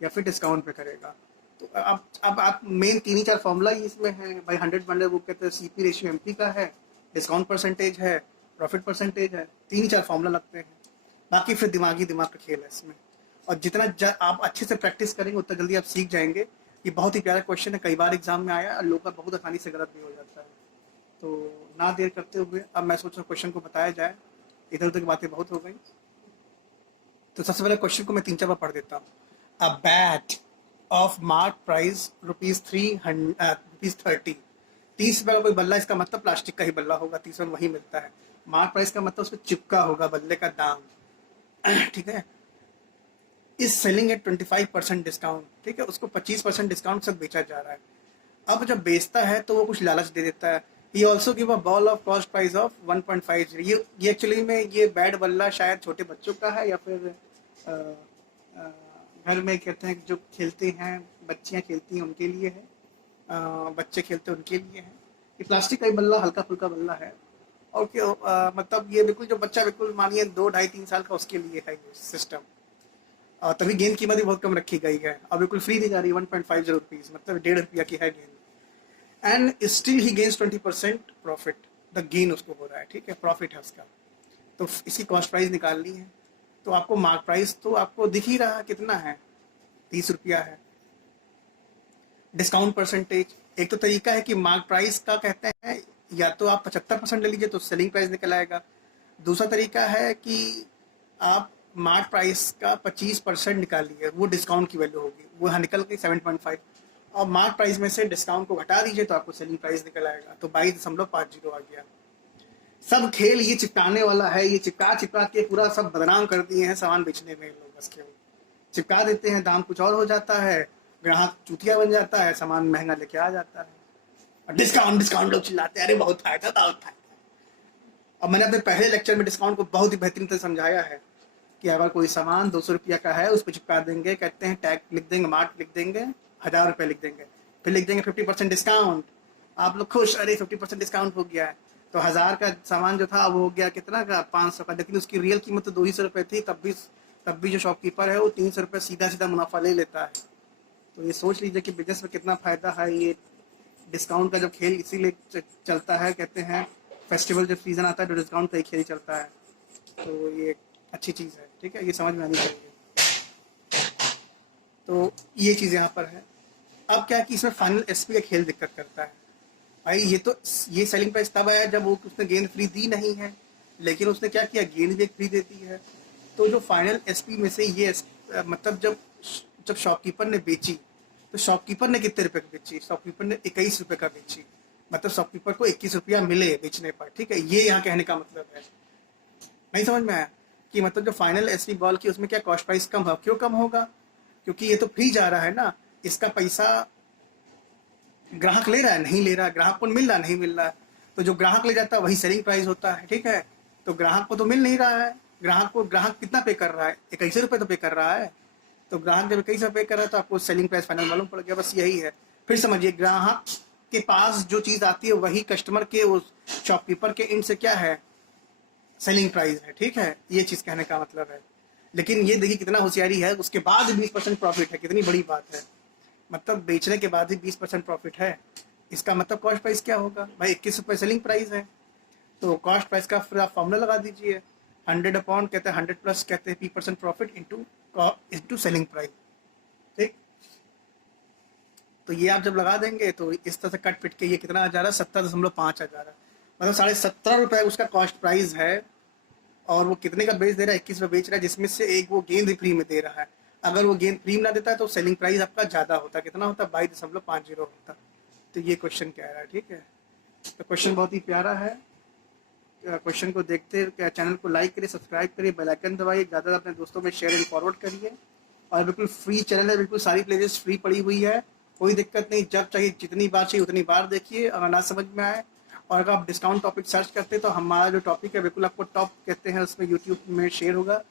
या फिर डिस्काउंट पे करेगा। तो अब आप मेन 3 ही 4 फॉर्मूला ही इसमें है भाई। 100 बंडल वो कहते हैं सीपी रेशियो एमपी का है, डिस्काउंट परसेंटेज है, प्रॉफिट परसेंटेज है, 3 ही 4 फॉर्मूला लगते हैं। बाकी फिर दिमाग का खेल है इसमें। और जितना आप अच्छे से प्रैक्टिस करेंगे उतना जल्दी आप सीख जाएंगे। ये बहुत ही प्यारा क्वेश्चन है, कई बार एग्जाम में आया और लोगों का बहुत आसानी से गलत भी हो जाता है। तो ना देर करते हुए अब मैं सोच रहा हूँ क्वेश्चन को बताया जाए, इधर उधर की बातें बहुत हो गई। तो सबसे पहले क्वेश्चन को मैं 3 4 बार पढ़ देता हूँ। A bat of mark price ₹30। 30 रुपये का कोई बल्ला, इसका मतलब प्लास्टिक का ही बल्ला होगा, 30 में वही मिलता है। मार्क प्राइस का मतलब उसमें चिपका होगा बल्ले का दाम, ठीक है। इज सेलिंग एट 25% डिस्काउंट, ठीक है। उसको 25% डिस्काउंट से बेचा जा रहा है। अब जब बेचता है तो वो कुछ लालच दे देता है। ये also give a ball of cost price of 1.50। ये एक्चुअली में ये बैट बल्ला शायद छोटे बच्चों का है, या फिर अ, अ, घर में कहते हैं जो खेलते हैं, बच्चियां खेलती हैं उनके लिए है, बच्चे खेलते हैं उनके लिए है। ये प्लास्टिक का ही बल्ला, हल्का फुल्का बल्ला है। और मतलब ये बिल्कुल जो बच्चा बिल्कुल मानिए 2 ढाई 3 साल का, उसके लिए है ये सिस्टम। तभी गेंद की कीमत भी बहुत कम रखी गई है और बिल्कुल फ्री दी जा रही है, 1.50 रुपीज़, मतलब 1.5 रुपया की है गेंद। And still he gains 20% profit. The gain उसको हो रहा है, ठीक है, प्रॉफिट है उसका। तो इसकी कॉस्ट प्राइस निकालनी है। तो आपको मार्क प्राइस तो आपको दिख ही रहा कितना है, 30 रुपया है। डिस्काउंट परसेंटेज, एक तो तरीका है कि मार्क प्राइस का कहते हैं, या तो आप 75% ले लीजिए तो सेलिंग प्राइस निकल आएगा। दूसरा तरीका है कि आप मार्क प्राइस का 25% निकालिए, वो डिस्काउंट की वैल्यू होगी, वो यहाँ निकल गई 7.5। और मार्क प्राइस में से डिस्काउंट को घटा दीजिए तो आपको सेलिंग प्राइस निकल आएगा, तो 22.50 आ गया। सब खेल ये चिपकाने वाला है, ये चिपका के पूरा सब बदनाम कर दिए हैं सामान बेचने में लोग। बस केवल चिपका देते हैं, दाम कुछ और हो जाता है, ग्राहक चूतिया बन जाता है, सामान महंगा लेके आ जाता है। और डिस्काउंट डिस्काउंट लोग चिल्लाते हैं, अरे बहुत फायदा था, बहुत फायदा। अब मैंने अपने पहले लेक्चर में डिस्काउंट को बहुत ही बेहतरीन तरह समझाया है कि अगर कोई सामान 200 रुपया का है, उस पर चिपका देंगे, कहते हैं टैग लिख देंगे, मार्क लिख देंगे, 1000 रुपये लिख देंगे, फिर लिख देंगे 50% डिस्काउंट। आप लोग खुश, अरे 50% डिस्काउंट हो गया है। तो 1000 का सामान जो था वो हो गया कितना का, 500 का। लेकिन उसकी रियल कीमत तो 200 रुपये थी। तब भी जो शॉपकीपर है वो 300 रुपये सीधा सीधा मुनाफा ले लेता है। तो ये सोच लीजिए कि बिजनेस में कितना फायदा है। ये डिस्काउंट का जब खेल इसीलिए चलता है, कहते हैं फेस्टिवल जब सीजन आता है तो डिस्काउंट का ही खेल चलता है। तो ये अच्छी चीज़ है, ठीक है, ये समझ में आनी चाहिए। तो ये चीज़ यहाँ पर है। अब क्या है कि इसमें फाइनल एसपी का खेल दिक्कत करता है भाई। ये सेलिंग प्राइस तब आया जब वो उसने गेंद फ्री दी नहीं है, लेकिन उसने क्या किया, गेंद भी एक फ्री देती है। तो जो फाइनल एसपी में से ये मतलब जब शॉपकीपर ने बेची, तो शॉपकीपर ने कितने रुपए की बेची, शॉपकीपर ने 21 रुपये का बेची। मतलब शॉपकीपर को 21 रुपया मिले बेचने पर, ठीक है। ये यहाँ कहने का मतलब है। नहीं समझ में आया कि मतलब जो फाइनल एसपी बॉल की उसमें क्या कॉस्ट प्राइस कम है। क्यों कम होगा, क्योंकि ये तो फ्री जा रहा है ना, इसका पैसा ग्राहक ले रहा है नहीं ले रहा, ग्राहक को मिल रहा नहीं मिल रहा। तो जो ग्राहक ले जाता है वही सेलिंग प्राइस होता है, ठीक है। तो ग्राहक को तो मिल नहीं रहा है, ग्राहक कितना पे कर रहा है, 21 रुपये तो पे कर रहा है। तो ग्राहक जब 21 पे कर रहा है तो आपको सेलिंग प्राइस फाइनल मालूम पड़ गया, बस यही है। फिर समझिए, ग्राहक के पास जो चीज़ आती है वही कस्टमर के उस शॉपकीपर के एंड से क्या है, सेलिंग प्राइस है, ठीक है। ये चीज़ कहने का मतलब है। लेकिन ये देखिए कितना होशियारी है, उसके बाद 20% प्रॉफिट है, कितनी बड़ी बात है। मतलब बेचने के बाद ही 20% प्रॉफिट है, इसका मतलब कॉस्ट प्राइस क्या होगा भाई, 21 रुपये सेलिंग प्राइस है। तो कॉस्ट प्राइस का फिर आप फॉर्मूला लगा दीजिए, 100 अपॉन कहते हैं 100 प्लस कहते हैं P% profit into selling price, ठीक। तो ये आप जब लगा देंगे तो इस तरह से कट पिट के ये कितना आ जा रहा है, 17.5 आ जा रहा है। मतलब 17.5 रुपये उसका कॉस्ट प्राइस है, और वो कितने का बेच दे रहा है, 21 रुपये बेच रहा है, जिसमें से एक वो गेंद फ्री में दे रहा है। अगर वो गेंद फ्री में ना देता है तो सेलिंग प्राइस आपका ज़्यादा होता, कितना होता, 22.50 होता। तो ये क्वेश्चन कह रहा है, ठीक है। तो क्वेश्चन बहुत ही प्यारा है। क्वेश्चन को देखते चैनल को लाइक करिए, सब्सक्राइब करिए, बेल आइकन दबाइए, ज़्यादा अपने दोस्तों में शेयर एंड फॉरवर्ड करिए। और बिल्कुल फ्री चैनल है, बिल्कुल सारी प्लेलिस्ट फ्री पड़ी हुई है, कोई दिक्कत नहीं, जब चाहिए जितनी बार चाहिए उतनी बार देखिए। अगर ना समझ में आए और अगर आप डिस्काउंट टॉपिक सर्च करते हैं तो हमारा जो टॉपिक है बिल्कुल आपको टॉप कहते हैं उसमें यूट्यूब में शेयर होगा,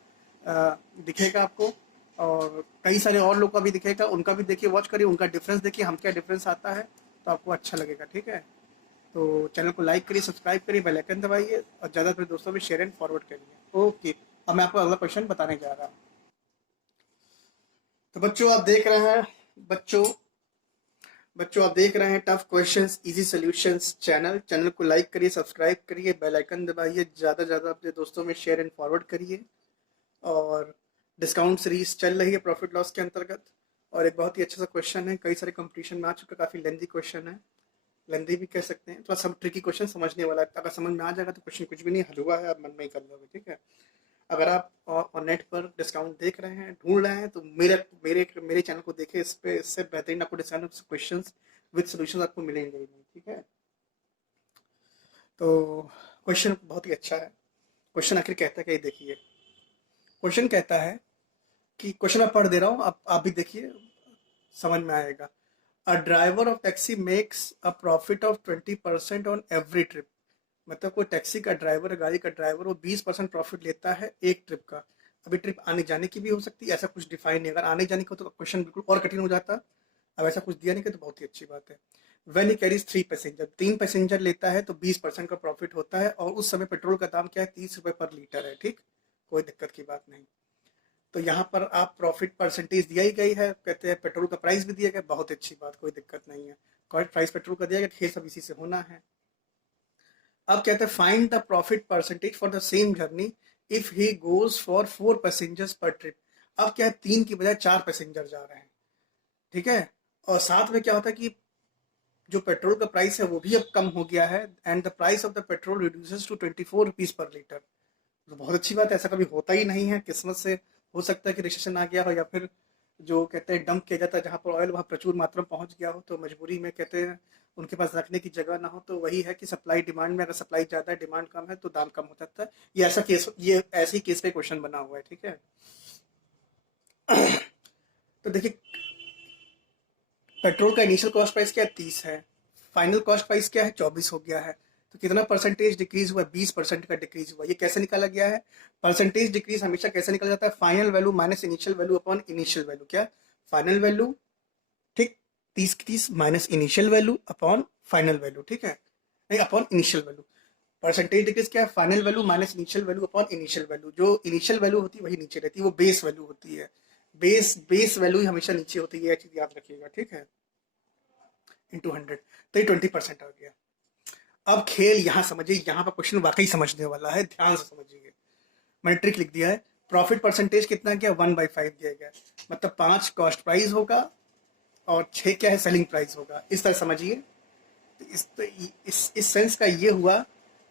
दिखेगा आपको। और कई सारे और लोग का भी दिखेगा, उनका भी देखिए, वॉच करिए, उनका डिफरेंस देखिए, हम क्या डिफरेंस आता है, तो आपको अच्छा लगेगा, ठीक है। तो चैनल को लाइक करिए, सब्सक्राइब करिए, बेल आइकन दबाइए और ज़्यादा अपने दोस्तों में शेयर एंड फॉरवर्ड करिए। ओके, अब मैं आपको अगला क्वेश्चन बताने जा रहा हूँ। तो बच्चों आप देख रहे हैं, बच्चों आप देख रहे हैं tough questions easy solutions channel को लाइक करिए, सब्सक्राइब करिए, बेल आइकन दबाइए, ज़्यादा ज़्यादा अपने दोस्तों में शेयर एंड फॉरवर्ड करिए। और डिस्काउंट सीरीज चल रही है प्रॉफिट लॉस के अंतर्गत, और एक बहुत ही अच्छा सा क्वेश्चन है, कई सारे कंपटीशन में आ चुका, काफ़ी लेंथी क्वेश्चन है, लेंथी भी कह सकते हैं, थोड़ा सब ट्रिकी क्वेश्चन समझने वाला है। अगर समझ में आ जाएगा तो क्वेश्चन कुछ भी नहीं हल हुआ है, आप मन में ही कर लोगे, ठीक है। अगर आप नेट पर डिस्काउंट देख रहे हैं, ढूंढ रहे हैं, तो मेरे मेरे मेरे चैनल को देखें, इससे बेहतरीन आपको डिस्काउंट क्वेश्चन विद सोल्यूशन आपको मिलेंगे ही नहीं, ठीक है। तो क्वेश्चन बहुत ही अच्छा है। क्वेश्चन आखिर कहता है कि देखिए, क्वेश्चन कहता है कि, क्वेश्चन मैं पढ़ दे रहा हूँ, आप भी देखिए, समझ में आएगा। A driver of taxi makes a profit of 20% on every trip. मतलब कोई टैक्सी का ड्राइवर, गाड़ी का ड्राइवर, वो 20% प्रॉफिट लेता है एक ट्रिप का। अभी ट्रिप आने जाने की भी हो सकती है, ऐसा कुछ डिफाइन नहीं। अगर आने जाने का तो क्वेश्चन बिल्कुल और कठिन हो जाता। अब ऐसा कुछ दिया नहीं कि तो बहुत ही अच्छी बात है। When he carries 3 passenger, 3 passenger लेता है तो 20% का प्रॉफिट होता है, और उस समय पेट्रोल का दाम क्या है, 30 रुपये पर लीटर है, ठीक, कोई दिक्कत की बात नहीं। तो यहाँ पर आप प्रॉफिट परसेंटेज दिया ही गई है, कहते हैं पेट्रोल का प्राइस भी दिया गया, बहुत अच्छी बात, कोई दिक्कत नहीं है। कोई प्राइस पेट्रोल का दिया गया, खेल सब इसी से होना है। अब कहते हैं find the profit percentage for the same journey if he goes for 4 passengers पर ट्रिप। अब क्या है, 3 की बजाय 4 पैसेंजर जा रहे हैं, ठीक है। और साथ में क्या होता है कि जो पेट्रोल का प्राइस है वो भी अब कम हो गया है, and the price of the petrol reduces to 24 rupees per litre. तो बहुत अच्छी बात है, ऐसा कभी होता ही नहीं है, किस्मत से हो सकता है कि रिसेशन आ गया हो, या फिर जो कहते हैं डंप किया जाता है जहाँ पर ऑयल वहाँ प्रचुर मात्रा में पहुँच गया हो, तो मजबूरी में कहते हैं उनके पास रखने की जगह ना हो। तो वही है कि सप्लाई डिमांड में, अगर सप्लाई ज़्यादा है डिमांड कम है तो दाम कम हो जाता है। ये ऐसे ही केस पे क्वेश्चन बना हुआ है, ठीक है। तो देखिए, पेट्रोल का इनिशियल कॉस्ट प्राइस क्या है, 30 है, फाइनल कॉस्ट प्राइस क्या है, 24 हो गया है। तो कितना परसेंटेज डिक्रीज हुआ, 20% का डिक्रीज हुआ। ये कैसे निकाला गया है, परसेंटेज डिक्रीज हमेशा कैसे निकला जाता है, final value minus initial value upon initial value. क्या, फाइनल वैल्यू, ठीक, 30 minus initial value upon final value, ठीक है, नहीं upon initial value. Percentage decrease क्या है, final value minus initial value upon initial value. जो इनिशियल वैल्यू होती है वही नीचे रहती है, वो बेस वैल्यू होती है, बेस वैल्यू हमेशा नीचे होती है, यह चीज याद रखिएगा, ठीक है, इंटू 100। तो ये 20% आ गया। अब खेल यहाँ समझिए, यहाँ पर क्वेश्चन वाकई समझने वाला है, ध्यान से समझिए। मैंने ट्रिक लिख दिया है, प्रॉफिट परसेंटेज कितना गया, 1/5 दिया गया, मतलब 5 कॉस्ट प्राइस होगा और 6 क्या है, सेलिंग प्राइस होगा, इस तरह समझिए। तो इस सेंस का ये हुआ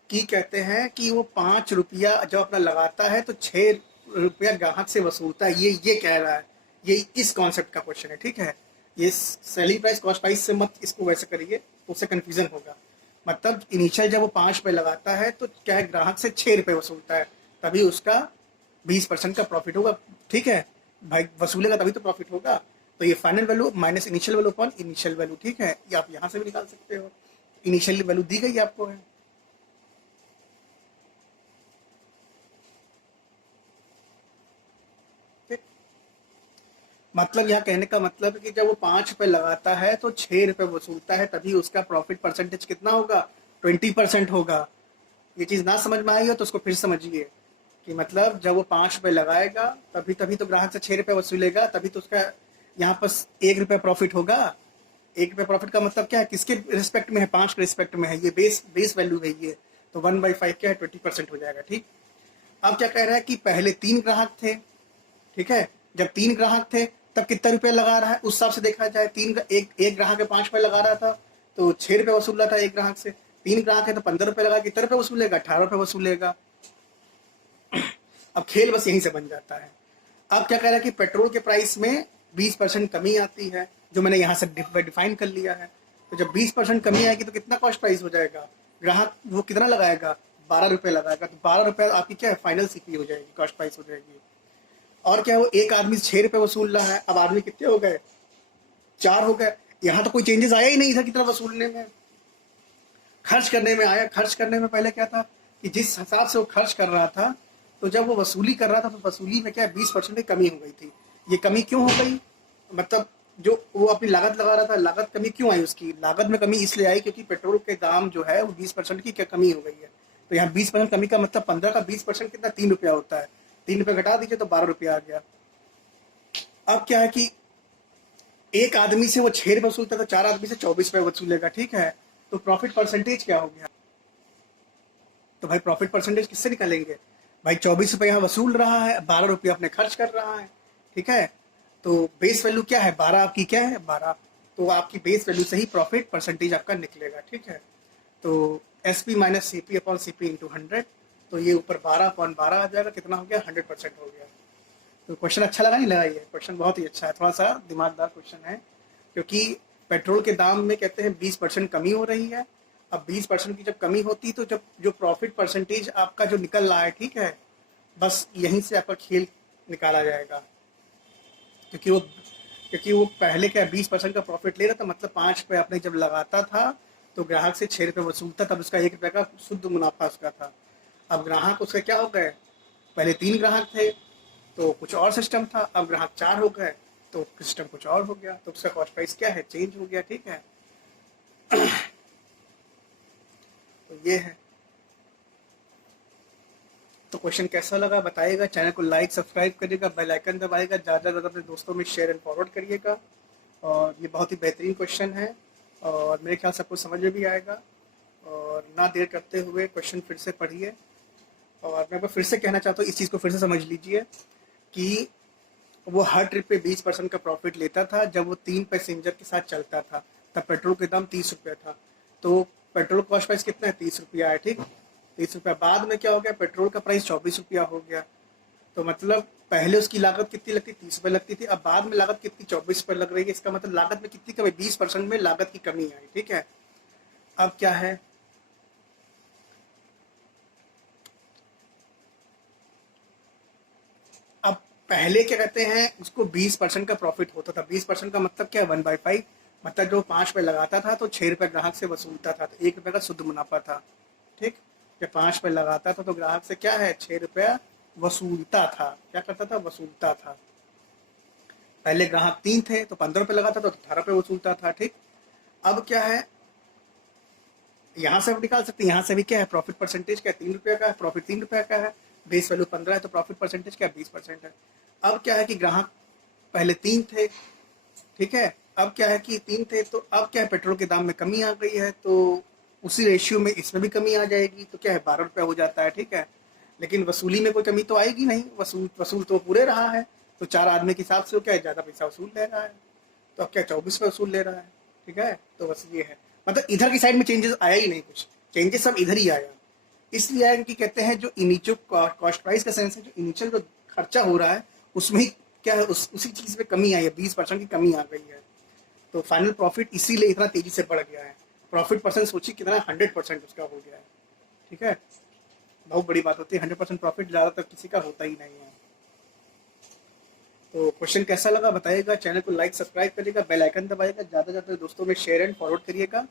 कि कहते हैं कि वो 5 रुपया जब अपना लगाता है तो 6 रुपया ग्राहक से वसूलता है, ये कह रहा है, ये इस कॉन्सेप्ट का क्वेश्चन है, ठीक है। ये सेलिंग प्राइस कॉस्ट प्राइस से मत इसको वैसे करिए, तो उससे कंफ्यूजन होगा। मतलब इनिशियल जब वो 5 रुपये लगाता है तो क्या है, ग्राहक से 6 रुपये वसूलता है, तभी उसका 20% का प्रॉफिट होगा, ठीक है भाई, वसूलेगा तभी तो प्रॉफिट होगा। तो ये final value minus initial value upon initial value, ठीक है, ये आप यहाँ से भी निकाल सकते हो, इनिशियल वैल्यू दी गई आपको है, मतलब यहाँ कहने का मतलब है कि जब वो 5 रुपए लगाता है तो 6 रुपए वसूलता है, तभी उसका प्रॉफिट परसेंटेज कितना होगा? 20% होगा। ये चीज ना समझ में आई हो तो उसको फिर समझिए कि मतलब जब वो 5 रुपए लगाएगा तभी तभी तो ग्राहक से 6 रुपए वसूलेगा, तभी तो उसका यहाँ पर 1 रुपया प्रॉफिट होगा। 1 रुपया प्रॉफिट का मतलब क्या है? किसके रिस्पेक्ट में है? 5 के रिस्पेक्ट में है। ये बेस वैल्यू है ये। तो 1/5 क्या है? 20% हो जाएगा। ठीक। अब क्या कह रहा है कि पहले 3 ग्राहक थे, ठीक है। जब 3 ग्राहक थे तब कितना रुपया लगा रहा है? उस हिसाब से देखा जाए, एक ग्राहक है 5 रुपए लगा रहा था तो 6 रुपए वसूल रहा था एक ग्राहक से। 3 ग्राहक है तो 15 रुपए लगा, कितने रुपए वसूलेगा? 18 रुपए वसूलेगा। अब खेल बस यहीं से बन जाता है। अब क्या कह रहा है कि पेट्रोल के प्राइस में 20% कमी आती है, जो मैंने यहाँ से डिफाइन कर लिया है। तो जब 20% कमी आएगी तो कितना कॉस्ट प्राइस हो जाएगा? ग्राहक वो कितना लगाएगा? 12 रुपए लगाएगा। तो 12 रुपए आपकी क्या है? फाइनल सीपी हो जाएगी, कॉस्ट प्राइस हो जाएगी। और क्या, वो एक आदमी 6 रुपए वसूल रहा है, अब आदमी कितने हो गए? 4 हो गए। यहाँ तो कोई चेंजेस आया ही नहीं था कितना वसूलने में, खर्च करने में आया। खर्च करने में पहले क्या था कि जिस हिसाब से वो खर्च कर रहा था, तो जब वो वसूली कर रहा था तो वसूली में क्या 20% की कमी हो गई थी। ये कमी क्यों हो गई? मतलब जो वो अपनी लागत लगा रहा था, लागत कमी क्यों आई? उसकी लागत में कमी इसलिए आई क्योंकि पेट्रोल के दाम जो है वो 20% की क्या कमी हो गई है। तो यहाँ 20% कमी का मतलब 15 का 20% कितना? 3 रुपया होता है। 3 रुपये घटा दीजिए तो 12 रुपया आ गया। अब क्या है कि एक आदमी से वो 6 रुपये वसूलता था, 4 आदमी से 24 रुपये वसूलेगा, ठीक है। तो प्रॉफिट परसेंटेज क्या हो गया? तो भाई प्रॉफिट परसेंटेज किससे निकालेंगे? भाई 24 रुपये यहाँ वसूल रहा है, 12 रुपये अपने खर्च कर रहा है, ठीक है। तो बेस वैल्यू क्या है? 12 आपकी क्या है? 12। तो आपकी बेस वैल्यू से ही प्रॉफिट परसेंटेज आपका निकलेगा, ठीक है। तो S P minus C P upon C P into 100, तो ये ऊपर 12/12 आ जाएगा। कितना हो गया? 100% हो गया। तो क्वेश्चन अच्छा लगा नहीं लगा? ये क्वेश्चन बहुत ही अच्छा है, थोड़ा सा दिमागदार क्वेश्चन है, क्योंकि पेट्रोल के दाम में कहते हैं 20% कमी हो रही है। अब 20% की जब कमी होती है तो जब जो प्रॉफिट परसेंटेज आपका जो निकल रहा है, ठीक है, बस यहीं से आपका खेल निकाला जाएगा। क्योंकि वो पहले क्या 20% का प्रॉफिट ले रहा था, मतलब 5 रुपये आपने जब लगाता था तो ग्राहक से 6 रुपये वसूलता, तब उसका 1 रुपये का शुद्ध मुनाफा उसका था। अब ग्राहक उसके क्या हो गए? पहले 3 ग्राहक थे तो कुछ और सिस्टम था, अब ग्राहक 4 हो गए तो सिस्टम कुछ और हो गया, तो उसका कॉस्ट प्राइस क्या है? चेंज हो गया, ठीक है। तो ये है। तो क्वेश्चन कैसा लगा बताइएगा, चैनल को लाइक सब्सक्राइब करिएगा, बेल आइकन दबाइएगा, ज़्यादा से ज़्यादा अपने दोस्तों में शेयर एंड फॉरवर्ड करिएगा। और ये बहुत ही बेहतरीन क्वेश्चन है और मेरे ख्याल से आपको समझ में भी आएगा। और ना देर करते हुए क्वेश्चन फिर से पढ़िए। और मैं फिर से कहना चाहता हूँ, इस चीज़ को फिर से समझ लीजिए कि वो हर ट्रिप पे 20% का प्रॉफिट लेता था जब वो 3 पैसेंजर के साथ चलता था। तब पेट्रोल के दाम 30 रुपया था। तो पेट्रोल कॉस्ट प्राइस कितना है? 30 रुपया है, ठीक। 30 रुपया। बाद में क्या हो गया? पेट्रोल का प्राइस 24 रुपया हो गया। तो मतलब पहले उसकी लागत कितनी लगती? 30 रुपये लगती थी। अब बाद में लागत कितनी? 24 रुपये लग रही है। इसका मतलब लागत में कितनी कमी? 20% में लागत की कमी आई, ठीक है। अब क्या है, अब पहले क्या कहते हैं, उसको 20% का प्रॉफिट होता था। 20% का मतलब क्या है? 1/5। मतलब जो 5 रुपये लगाता था तो 6 रुपये ग्राहक से वसूलता था, तो 1 रुपये का शुद्ध मुनाफा था, ठीक। जब 5 रुपये लगाता था तो ग्राहक से क्या है? 6 रुपया वसूलता था। क्या करता था? वसूलता था। पहले ग्राहक 3 थे तो 15 रुपये लगाता था तो 18 रुपये वसूलता था, ठीक। अब क्या है, यहाँ से आप निकाल सकते हैं, यहाँ से भी क्या है? प्रॉफिट परसेंटेज क्या है? 3 रुपये का है, प्रॉफिट 3 रुपये का है। बेस वैल्यू 15 है तो प्रॉफिट परसेंटेज क्या है? 20% है। अब क्या है कि ग्राहक पहले 3 थे, ठीक है। अब क्या है कि 3 थे तो अब क्या है? पेट्रोल के दाम में कमी आ गई है, तो उसी रेशियो में इसमें भी कमी आ जाएगी, तो क्या है? 12 रुपया हो जाता है, ठीक है। लेकिन वसूली में कोई कमी तो आएगी नहीं, वसूल वसूल तो पूरे रहा है। तो 4 आदमी के हिसाब से वो क्या है? ज़्यादा पैसा वसूल ले रहा है। तो अब क्या 24 रुपये वसूल ले रहा है, ठीक है। तो बस ये है, मतलब इधर की साइड में चेंजेस आया ही नहीं, कुछ चेंजेस सब इधर ही आया। इसलिए आया कि कहते हैं जो इनिशियल कॉस्ट प्राइस का सेंस है, जो इनिशियल जो खर्चा हो रहा है उसमें ही क्या है, उसी चीज़ में कमी आई है, 20% की कमी आ गई है। तो फाइनल प्रॉफिट इसीलिए इतना तेजी से बढ़ गया है। प्रॉफिट परसेंट सोचिए कितना, 100% उसका हो गया है, ठीक है। बहुत बड़ी बात होती है, 100% प्रॉफिट ज़्यादातर किसी का होता ही नहीं है। तो क्वेश्चन कैसा लगा बताइएगा, चैनल को लाइक सब्सक्राइब करिएगा, बेल आइकन दबाइएगा, ज़्यादा से ज़्यादा दोस्तों में शेयर एंड फॉरवर्ड करिएगा।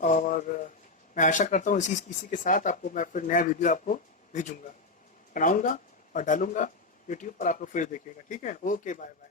और मैं आशा करता हूँ इसी के साथ आपको मैं फिर नया वीडियो आपको भेजूँगा, बनाऊँगा और डालूँगा यूट्यूब पर, आप लोग फिर देखिएगा, ठीक है। Okay, bye bye.